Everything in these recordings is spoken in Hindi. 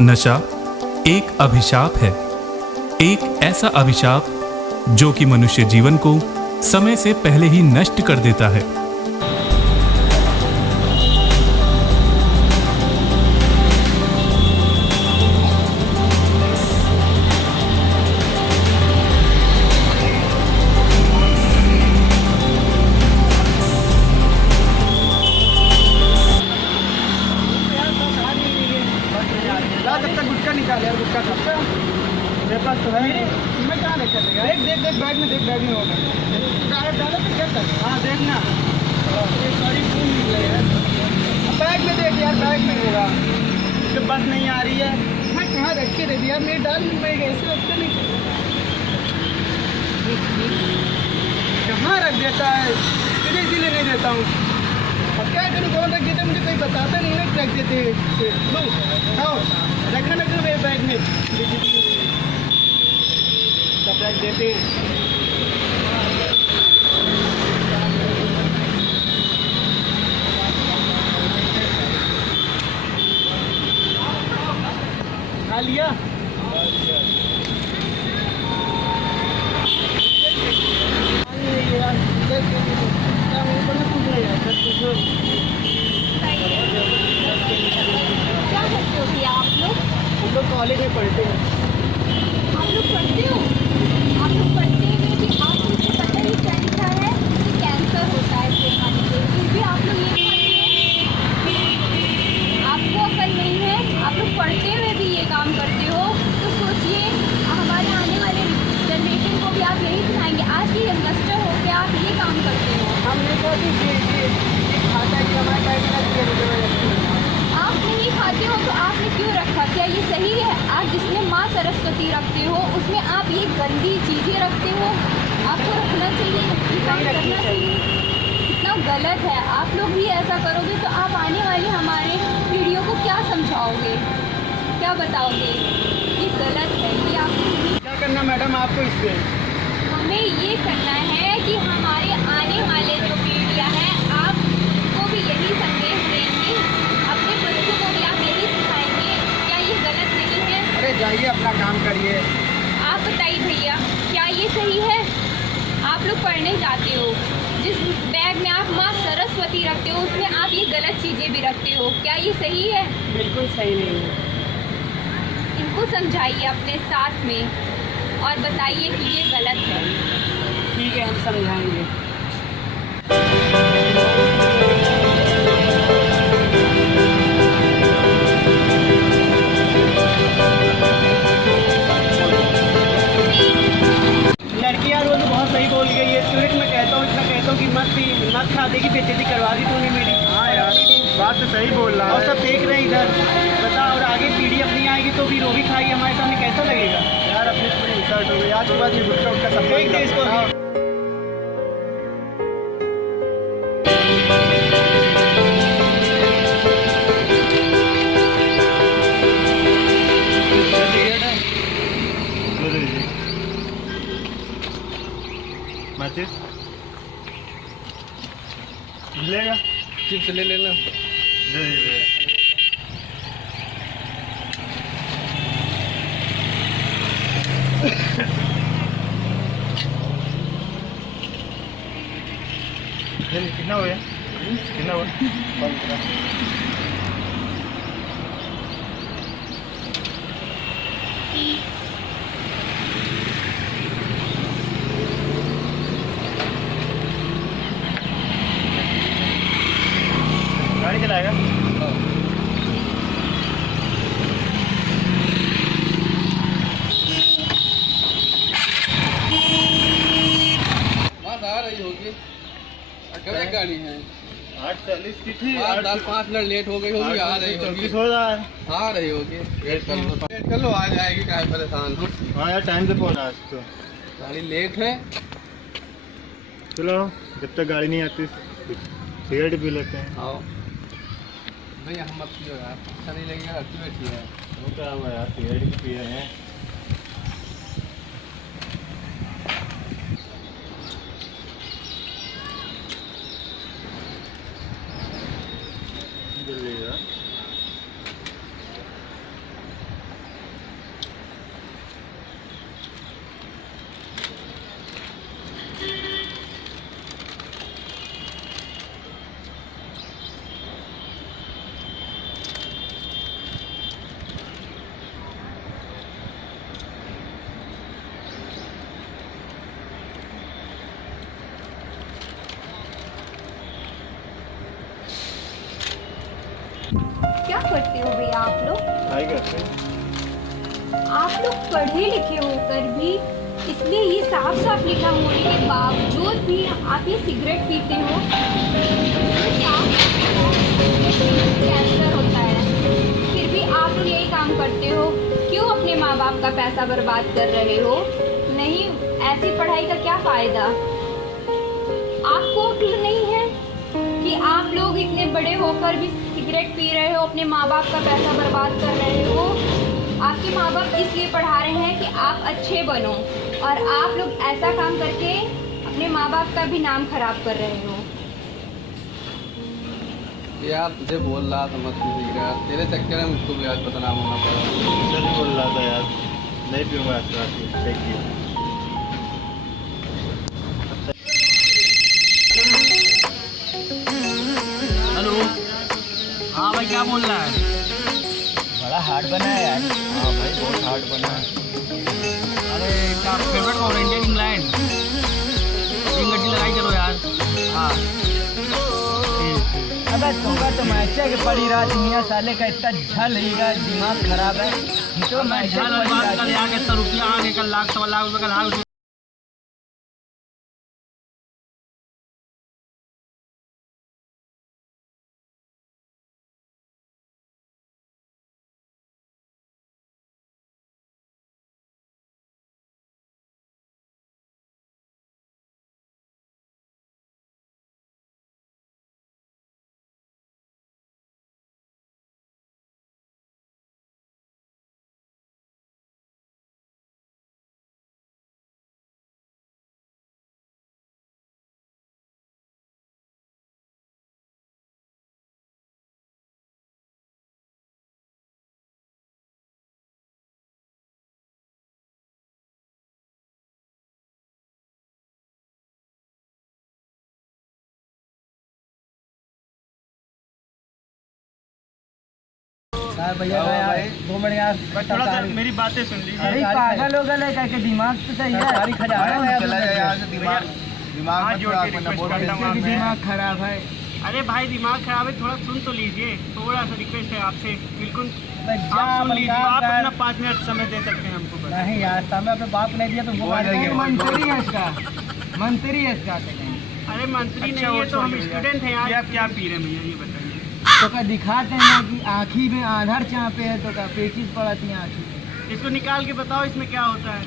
नशा एक अभिशाप है, एक ऐसा अभिशाप जो कि मनुष्य जीवन को समय से पहले ही नष्ट कर देता है। जब तक गुटका निकाले यार, गुटका कब से मेरे पास तो है। मैं कहाँ रखा था यार? देख देख बैग में, देख बैग में होगा। डायरेक्ट डालो तो क्या कर? हाँ देखना, ये सारी खून निकले यार। बैग में देख यार, बैग में होगा। जब बस नहीं आ रही है, मैं कहाँ रख के दे दिया? मैं डाल में ऐसे रखते नहीं, कहाँ रख देता है? इसीलिए नहीं देता हूँ। अब क्या करूँ, कौन रख देते मुझे कोई बताता नहीं ना, रख देते लो खाओ, रखा ना मेरे बैग में, सब रख देते हैं। खा लिया? क्या करते हो भैया आप लोग? हम लोग कॉलेज में पढ़ते हैं। आप लोग पढ़ते हो? आप लोग पढ़ते हुए भी आपको मुझे पता ही क्या लिखा है कि कैंसर होता है इसके खाने से, फिर भी आप लोग ये खाते हो? आपको अकल नहीं है? आप लोग पढ़ते हुए भी ये काम करते हो, तो सोचिए हमारे आने वाले जनरेशन को भी आप यही सिखाएंगे। आज के यंगस्टर हो के आप ये काम करते हो। हमने कहा कि ये खाता है कि हमारे बैग में रख दिया। आप नहीं खाते हो तो आपने क्यों रखा? क्या ये सही है? आप जिसमें माँ सरस्वती रखते हो उसमें आप ये गंदी चीज़ें रखते हो। आपको रखना चाहिए, ये काम करना चाहिए। कितना गलत है। आप लोग भी ऐसा करोगे तो आप आने वाली हमारे पीढ़ियों को क्या समझाओगे, क्या बताओगे? ये गलत है। ये आपको क्या करना मैडम आपको इससे? हमें ये करना है कि हमारे आने वाले जो पीढ़ियाँ हैं आपको भी यही संदेश देंगे, अपने बच्चों को भी आप यही सिखाएंगे। क्या ये गलत नहीं है? अरे जाइए अपना काम करिए। आप बताइए भैया, क्या ये सही है? आप लोग पढ़ने जाते हो, जिस बैग में आप माँ सरस्वती रखते हो उसमें आप ये गलत चीज़ें भी रखते हो। क्या ये सही है? बिल्कुल सही नहीं है। इनको समझाइए अपने साथ में और बताइए कि ये गलत है। ठीक है, हम समझाएंगे। लड़की यार वो तो बहुत सही बोल गई है। तुरंत मैं कहता हूँ, इतना कहता हूँ कि मत खा देगी, बेइज्जती करवा दी तूने मेरी। हाँ यार बात तो सही बोल रहा है। और सब देख रहे हैं इधर, बता। और आगे पीढ़ी अपनी आएगी तो फिर वो भी खाएगी हमारे सामने, कैसा लगेगा यार? अपनी पूरी इंसल्ट हो गई आज के बाद। ये गुटका उटका सब देख दे इसको। मिलेगा? चिप्स ले लेना। कितना हुआ? कितना हुआ? गाड़ी चलाएगा? बस आ रही होगी। कब तक गाड़ी है? 8:40 की थी। 10-5 मिनट लेट हो गई होगी। आ रही होगी। 34 हो रहा है। आ रही होगी। वेट कर लो, आ जाएगी। क्या परेशान हो? हाँ यार टाइम से पहुंचा आज तो। गाड़ी लेट है। चलो जब तक गाड़ी नहीं आती सिगरेट पी लेते हैं। आओ भैया, हम अब पियो यार, अच्छा नहीं लगेगा। क्यों बैठी है? वो क्या हुआ यार, सिगरेट पी रहे हैं। जल्दी आप लोग? पढ़ाई करते हैं। आप लोग पढ़े लिखे होकर भी इसलिए ये साफ साफ लिखा होने के बावजूद भी आप ये सिगरेट पीते हो। कैंसर होता है, फिर भी आप लोग यही काम करते हो। क्यों अपने माँ बाप का पैसा बर्बाद कर रहे हो? नहीं, ऐसी पढ़ाई का क्या फ़ायदा? आपको अक्ल नहीं है कि आप लोग इतने बड़े होकर भी सिगरेट पी रहे हो, अपने माँ बाप का पैसा बर्बाद कर रहे हो। आपके माँ बाप इसलिए पढ़ा रहे हैं कि आप अच्छे बनो, और आप लोग ऐसा काम करके अपने माँ बाप का भी नाम खराब कर रहे हो। यार तुझे बोल रहा था मत पी यार, तेरे चक्कर में मुझको भी आज बदनाम होना पड़ा। सच बोल रहा था यार, नहीं पीऊँगा आज रात में। Thank you. हेलो। हाँ भाई, क्या बोल रहा है? बड़ा हार्ड बना है यार। हाँ भाई, बहुत हार्ड बना है। अरे क्या फेवरेट कौन? India England? तीन गड्डी लड़ाई करो यार। हाँ अबे तुमका तो मैच है कि पड़ी रात मियाँ साले का इतना झल हीगा, दिमाग खराब है। तो मैच कल आगे 100 रुपया आगे, कल लाख 1.25 लाख रुपये का लाख। भैया यार 2 मिनट यार, थोड़ा सा मेरी बातें सुन लीजिए। अरे पागल हो गए क्या कि दिमाग तो सही है। सारी खजाना चला जाए यहाँ से। दिमाग दिमाग खराब है। अरे भाई दिमाग खराब है, थोड़ा सुन तो लीजिए। थोड़ा सा रिक्वेस्ट है आपसे, बिल्कुल आप सुन लीजिए। आप अपना 5 मिनट समय दे सकते हैं हमको बस। नहीं यार, समय अपने बाप ने दिया तो मंत्री है इसका, मंत्री है इसका। अरे मंत्री नहीं है तो हम स्टूडेंट हैं यार। आप क्या पी रहे हैं भैया, ये बताइए। तो क्या दिखाते हैं ना कि आँखी में आधार चाँपे है, तो क्या पेचिस पड़ती है आँखी में। इसको निकाल के बताओ इसमें क्या होता है।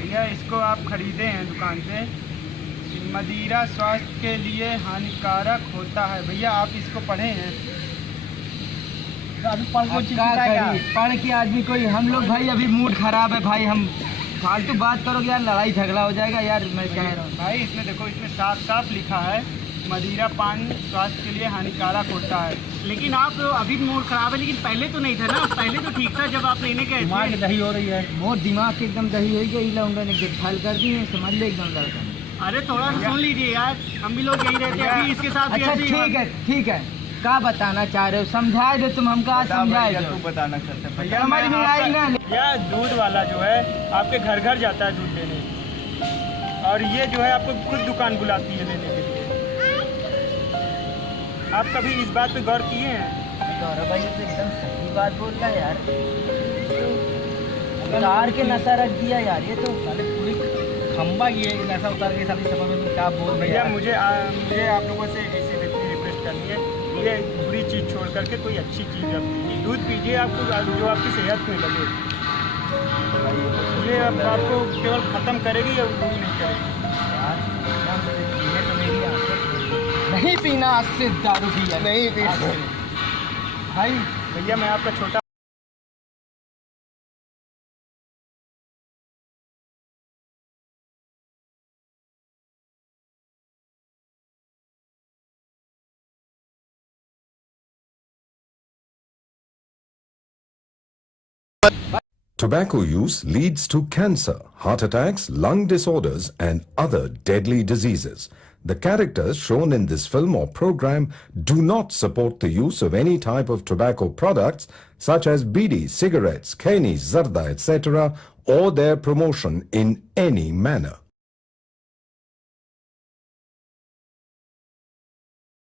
भैया इसको आप खरीदे हैं दुकान से, मदिरा स्वास्थ्य के लिए हानिकारक होता है। भैया आप इसको पढ़े हैं? तो अभी पढ़ के आदमी कोई, हम लोग भाई अभी मूड खराब है भाई, हम फालतू बात करोगे यार, लड़ाई झगड़ा हो जाएगा यार। मैं कह रहा हूँ भाई इसमें देखो, इसमें साफ साफ लिखा है मदिरा पान स्वास्थ्य के लिए हानिकारक होता है। लेकिन आप अभी मूड खराब है, लेकिन पहले तो नहीं था ना। पहले तो ठीक था जब आप लेने गए दिमाग थे। दही हो रही है, बहुत दिमाग की एकदम दही हो गई। लौंडा ने गिरफ्तार कर दी है, समझ ले एकदम लड़का। अरे थोड़ा सा सुन लीजिए यार, हम भी लोग यही रहते हैं अभी इसके साथ भी अच्छा ऐसे ही ठीक है, क्या बताना चाह रहे हो? समझाए दो तुम हमको, आज समझाए दो। तू बताना चाहते हैं भैया? समझ में आई ना? यह दूध वाला जो है आपके घर घर जाता है दूध लेने, और ये जो है आपको खुद दुकान बुलाती है लेने के लिए। आप कभी इस बात पे गौर किए हैं? गौरव भाई तो एकदम सही बात बोल रहा है यार। कार के नशा रख दिया यार, ये तो पूरी खंबा ये नशा उतार के साथ समझ में क्या बोल रहे भैया हैं। मुझे आप लोगों से ऐसी रिक्वेस्ट करनी है, ये बुरी चीज़ छोड़ करके कोई अच्छी चीज़ आप पीजिए। दूध पीजिए आपको जो आपकी सेहत में लगे। ये आपको केवल ख़त्म करेगी या बुरी नहीं करेगी। नहीं पीना आज से दारू पिया नहीं पीना भाई भैया मैं आपका छोटा Tobacco use leads to cancer, heart attacks, lung disorders, and other deadly diseases. The characters shown in this film or program do not support the use of any type of tobacco products such as bidi, cigarettes, keni, zarda, etc., or their promotion in any manner.